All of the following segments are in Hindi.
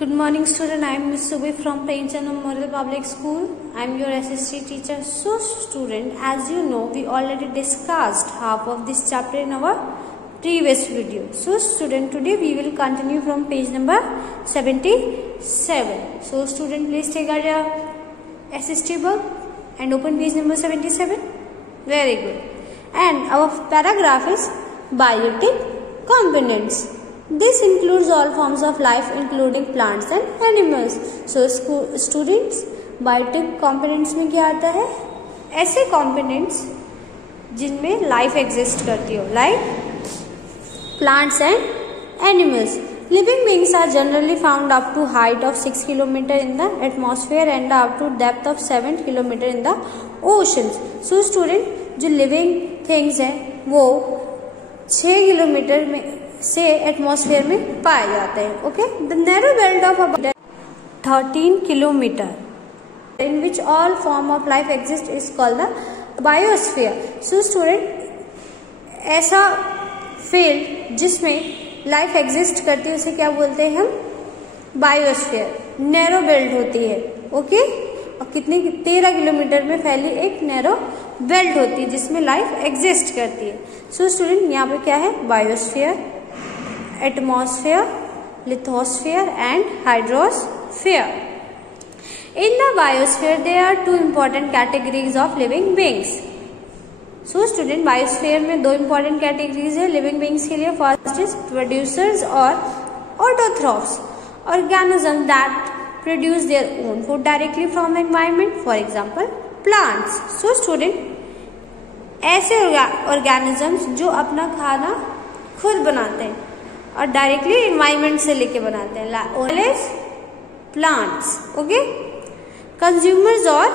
Good morning student, I am Ms. Subhi from Premchand Memorial Public School. I am your SST teacher. So student, as you know, we already discussed half of this chapter in our previous video. So student, today we will continue from page number 77. So student, please take out your SST book and open page number 77. Very good. And our paragraph is biotic components. This includes all forms of life including plants and animals. So students, biotic components में क्या आता है? ऐसे components जिनमें life exist करती हो, like plants and animals. Living beings are generally found up to height of 6 km in the atmosphere and up to depth of 7 km in the oceans. So student, जो living things हैं वो 6 किलोमीटर में से एटमॉस्फेयर में पाए जाते हैं. Okay, the narrow belt of about 13 kilometre in which all form of life exist is called the biosphere. So student, ऐसा फील्ड जिसमें लाइफ एग्जिस्ट करती है उसे क्या बोलते हैं हम? बायोस्फीयर. नैरो बेल्ट होती है. ओके, और कितने 13 किलोमीटर में फैली एक नैरो बेल्ट होती है जिसमें लाइफ एग्जिस्ट करती है. सो स्टूडेंट, यहाँ पे क्या है? Biosphere, atmosphere, lithosphere and hydrosphere. In the biosphere there are two important categories of living beings. So student, biosphere में दो important categories है living beings के लिए. First is producers और autotrophs, organisms that produce their own food directly from the environment, for example plants. So student, ऐसे organisms जो अपना खाना खुद बनाते हैं और डायरेक्टली इन्वायरमेंट से लेके बनाते हैं, प्लांट्स. ओके, कंज्यूमर्स और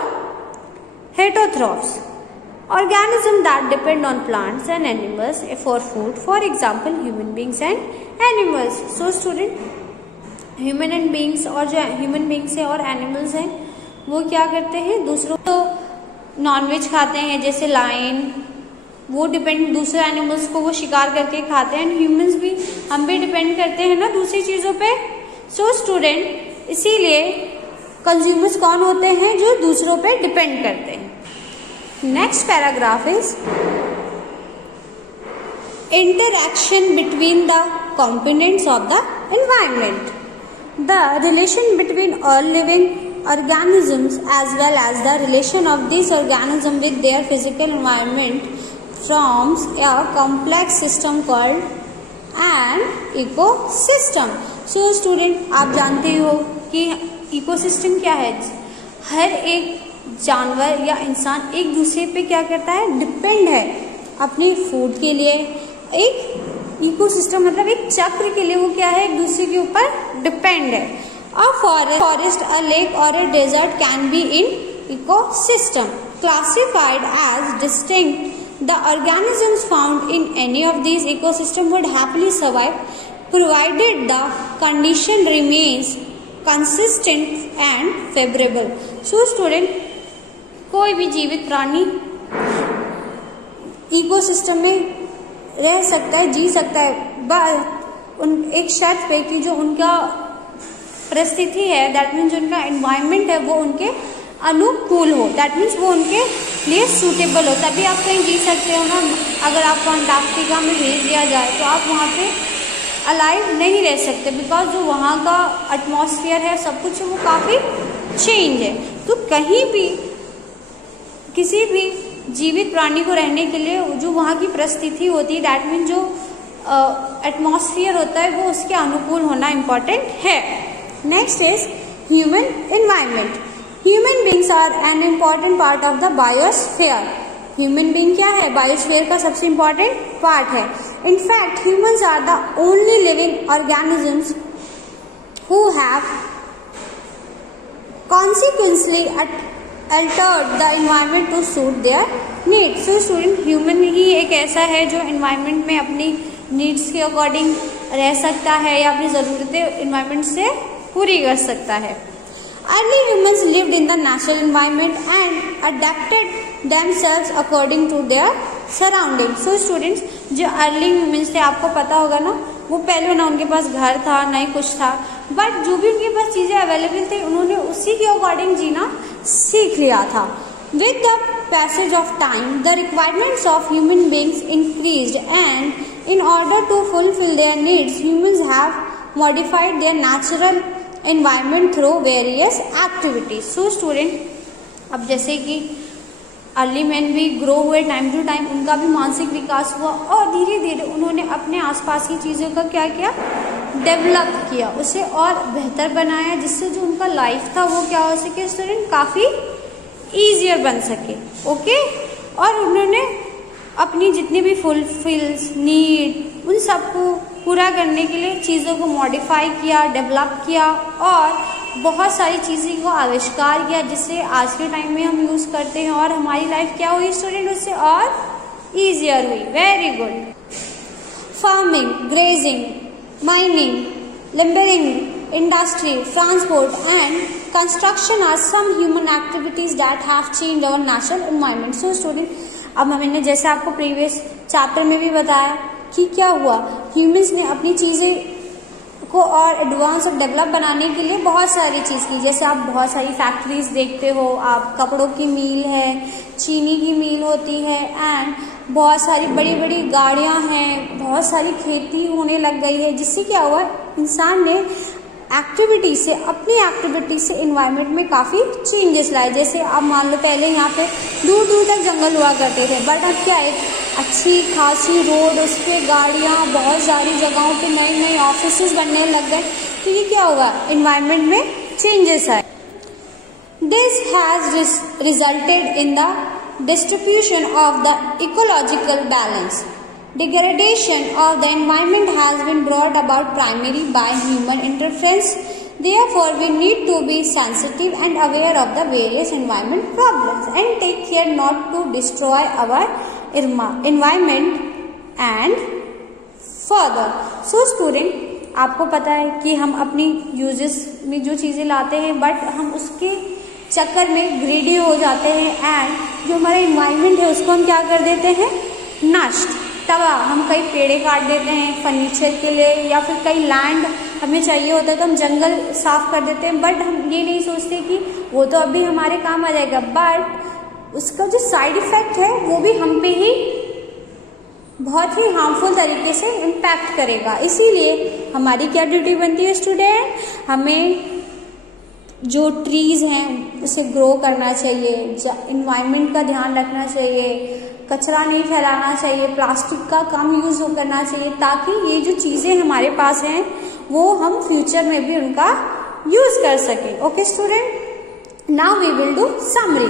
heterotrophs, organism that depend on plants and animals for food, for example human beings and animals. So student, human and beings और जो ह्यूमन बींग्स है और एनिमल्स हैं वो क्या करते हैं? दूसरों तो नॉनवेज खाते हैं, जैसे लायन, वो डिपेंड दूसरे एनिमल्स को वो शिकार करके खाते हैं. एंड ह्यूमंस भी, हम भी डिपेंड करते हैं ना दूसरी चीजों पे. सो स्टूडेंट, इसीलिए कंज्यूमर्स कौन होते हैं? जो दूसरों पे डिपेंड करते हैं. Next paragraph is interaction between the components of the environment. The relation between all living organisms as well as the relation of these organisms with their physical environment forms a complex system called an ecosystem. So student, आप जानते हो कि ecosystem क्या है? हर एक जानवर या इंसान एक दूसरे पे क्या करता है? डिपेंड है अपने फूड के लिए. एक इकोसिस्टम मतलब एक चक्र के लिए वो क्या है? एक दूसरे के ऊपर डिपेंड है. A forest, a lake or a desert can be in ecosystem. Classified as distinct, the organisms found in any of these ecosystems would happily survive provided the condition remains consistent and favorable. So student, कोई भी जीवित प्राणी इकोसिस्टम में रह सकता है, जी सकता है, एक शर्त पे कि जो उनका परिस्थिति है, दैट मीन्स जो उनका एनवायरनमेंट है वो उनके अनुकूल हो, दैट मीन्स वो उनके लिए सूटेबल हो, तभी आप कहीं जी सकते हो ना. अगर आपको अंटार्कटिका में भेज दिया जाए तो आप वहाँ पे अलाइव नहीं रह सकते, बिकॉज जो वहाँ का एटमॉस्फेयर है, सब कुछ है, वो काफ़ी चेंज है. तो कहीं भी किसी भी जीवित प्राणी को रहने के लिए जो वहाँ की परिस्थिति होती है, दैट मीन्स जो एटमॉस्फेयर होता है वो उसके अनुकूल होना इम्पॉर्टेंट है. Next is human environment. Human beings are an important part of the biosphere. Human being क्या है? Biosphere का सबसे important part है. In fact, humans are the only living organisms who have consequently altered the environment to suit their needs. So student, human ही एक ऐसा है जो environment में अपनी needs के according रह सकता है या अपनी ज़रूरतें environment से पूरी कर सकता है. Early humans lived in the natural environment and adapted themselves according to their surroundings. So students, जो early humans थे, आपको पता होगा ना, वो पहले ना उनके पास घर था ना ही कुछ था, बट जो भी उनके पास चीज़ें अवेलेबल थी उन्होंने उसी के अकॉर्डिंग जीना सीख लिया था। With the passage of time, the requirements of human beings increased, and in order to fulfill their needs, humans have modified their natural environment through various activities. So student, अब जैसे कि अर्ली मैन भी ग्रो हुए टाइम टू टाइम, उनका भी मानसिक विकास हुआ और धीरे धीरे उन्होंने अपने आसपास की चीज़ों का क्या किया, डेवलप किया, उसे और बेहतर बनाया, जिससे जो उनका लाइफ था वो क्या हो सके स्टूडेंट, काफ़ी ईजियर बन सके। ओके, और उन्होंने अपनी जितनी भी फुलफिल्स नीड उन सबको पूरा करने के लिए चीज़ों को मॉडिफाई किया, डेवलप किया और बहुत सारी चीज़ों को आविष्कार किया, जिससे आज के टाइम में हम यूज़ करते हैं और हमारी लाइफ क्या हुई स्टूडेंट, उससे और ईजियर हुई। Very good. Farming, grazing, mining, lumbering, industry, transport and construction are some human activities that have changed our natural environment. So student, अब मैंने जैसे आपको प्रीवियस चैप्टर में भी बताया कि क्या हुआ, ह्यूमंस ने अपनी चीज़ें को और एडवांस और डेवलप बनाने के लिए बहुत सारी चीज़ की। जैसे आप बहुत सारी फैक्ट्रीज देखते हो, आप कपड़ों की मील है, चीनी की मील होती है, एंड बहुत सारी बड़ी बड़ी गाड़ियाँ हैं, बहुत सारी खेती होने लग गई है, जिससे क्या हुआ, इंसान ने एक्टिविटी से, अपनी एक्टिविटी से इन्वायरमेंट में काफ़ी चेंजेस लाए। जैसे आप मान लो पहले यहाँ पे दूर दूर तक जंगल हुआ करते थे, बट अब क्या है, अच्छी खासी रोड, उस पर गाड़ियाँ, बहुत सारी जगहों पे नए नए ऑफिसेस बनने लग गए, तो ये क्या होगा, इन्वायरमेंट में चेंजेस आए। This has resulted in the distribution of the ecological balance. Degradation of the environment has been brought about primarily by human interference. Therefore, we need to be sensitive and aware of the various environment problems and take care not to destroy our environment and further. So, student, आपको पता है कि हम अपनी यूजेस में जो चीज़ें लाते हैं, बट हम उसके चक्कर में ग्रीडी हो जाते हैं एंड जो हमारा इन्वायरमेंट है उसको हम क्या कर देते हैं, नष्ट, तबाह। हम कई पेड़े काट देते हैं फर्नीचर के लिए, या फिर कई लैंड हमें चाहिए होता है तो हम जंगल साफ कर देते हैं, बट हम ये नहीं सोचते कि वो तो अभी हमारे काम आ जाएगा, बट उसका जो साइड इफेक्ट है वो भी हम पे ही बहुत ही हार्मफुल तरीके से इम्पैक्ट करेगा। इसीलिए हमारी क्या ड्यूटी बनती है स्टूडेंट, हमें जो ट्रीज हैं उसे ग्रो करना चाहिए, इन्वायरमेंट का ध्यान रखना चाहिए, कचरा नहीं फैलाना चाहिए, प्लास्टिक का कम यूज करना चाहिए, ताकि ये जो चीजें हमारे पास हैं वो हम फ्यूचर में भी उनका यूज कर सकें। Okay student, now we will do summary.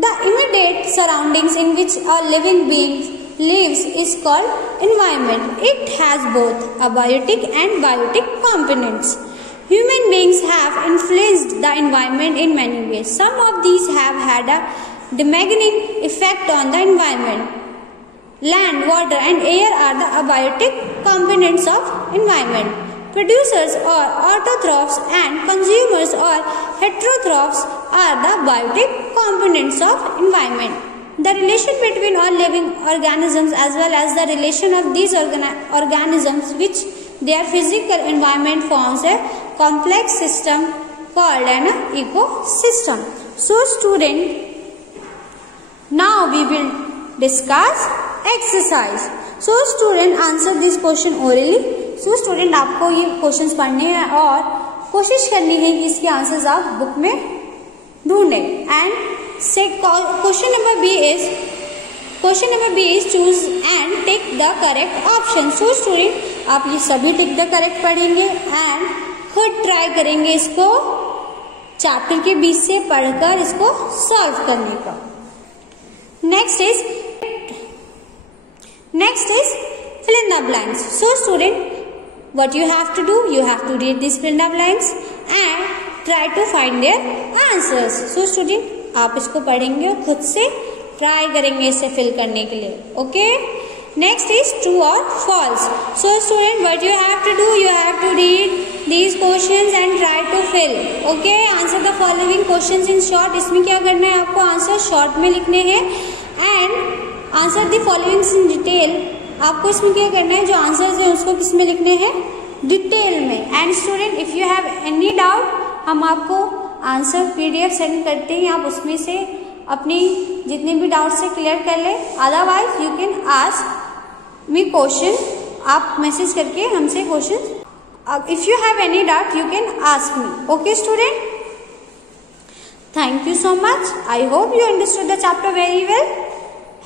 The immediate surroundings in which a living being lives is called environment. It has both abiotic and biotic components. Human beings have influenced the environment in many ways. Some of these have had a damaging effect on the environment. Land, water and air are the abiotic components of environment. Producers or autotrophs and consumers or heterotrophs are the biotic components of environment. The relation between all living organisms as well as the relation of these organisms which their physical environment forms a complex system called an ecosystem. So student, now we will discuss exercise. So student, answer this question orally. So student, आपको ये क्वेश्चंस पढ़ने हैं और कोशिश करनी है कि इसके आंसर्स आप बुक में ढूंढें। And question number B is choose and take the correct option. So student, आप ये सभी टिक द करेक्ट पढ़ेंगे एंड खुद ट्राई करेंगे इसको चैप्टर के बीच से पढ़कर इसको सॉल्व करने का। Next is fill in the blanks. So student, what you have to do, you have to read these fill in the blanks and try to find their answers. So student, आप इसको पढ़ेंगे और खुद से ट्राई करेंगे इसे फिल करने के लिए। ओके, नेक्स्ट इज ट्रू और false. So student, what you have to do, you have to read these questions and try to fill. Okay, answer the following questions in short. इसमें क्या करना है, आपको आंसर शॉर्ट में लिखने हैं and answer the followings in detail. आपको इसमें क्या करना है, जो आंसर्स है उसको किस में लिखने हैं, डिटेल में। And student if you have any doubt, हम आपको आंसर PDF सेंड करते हैं, आप उसमें से अपनी जितने भी डाउट्स है क्लियर कर ले। Otherwise you can ask me question, आप मैसेज करके हमसे question, if you have any doubt you can ask me. Okay student, thank you so much. I hope you understood the chapter very well.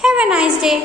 Have a nice day.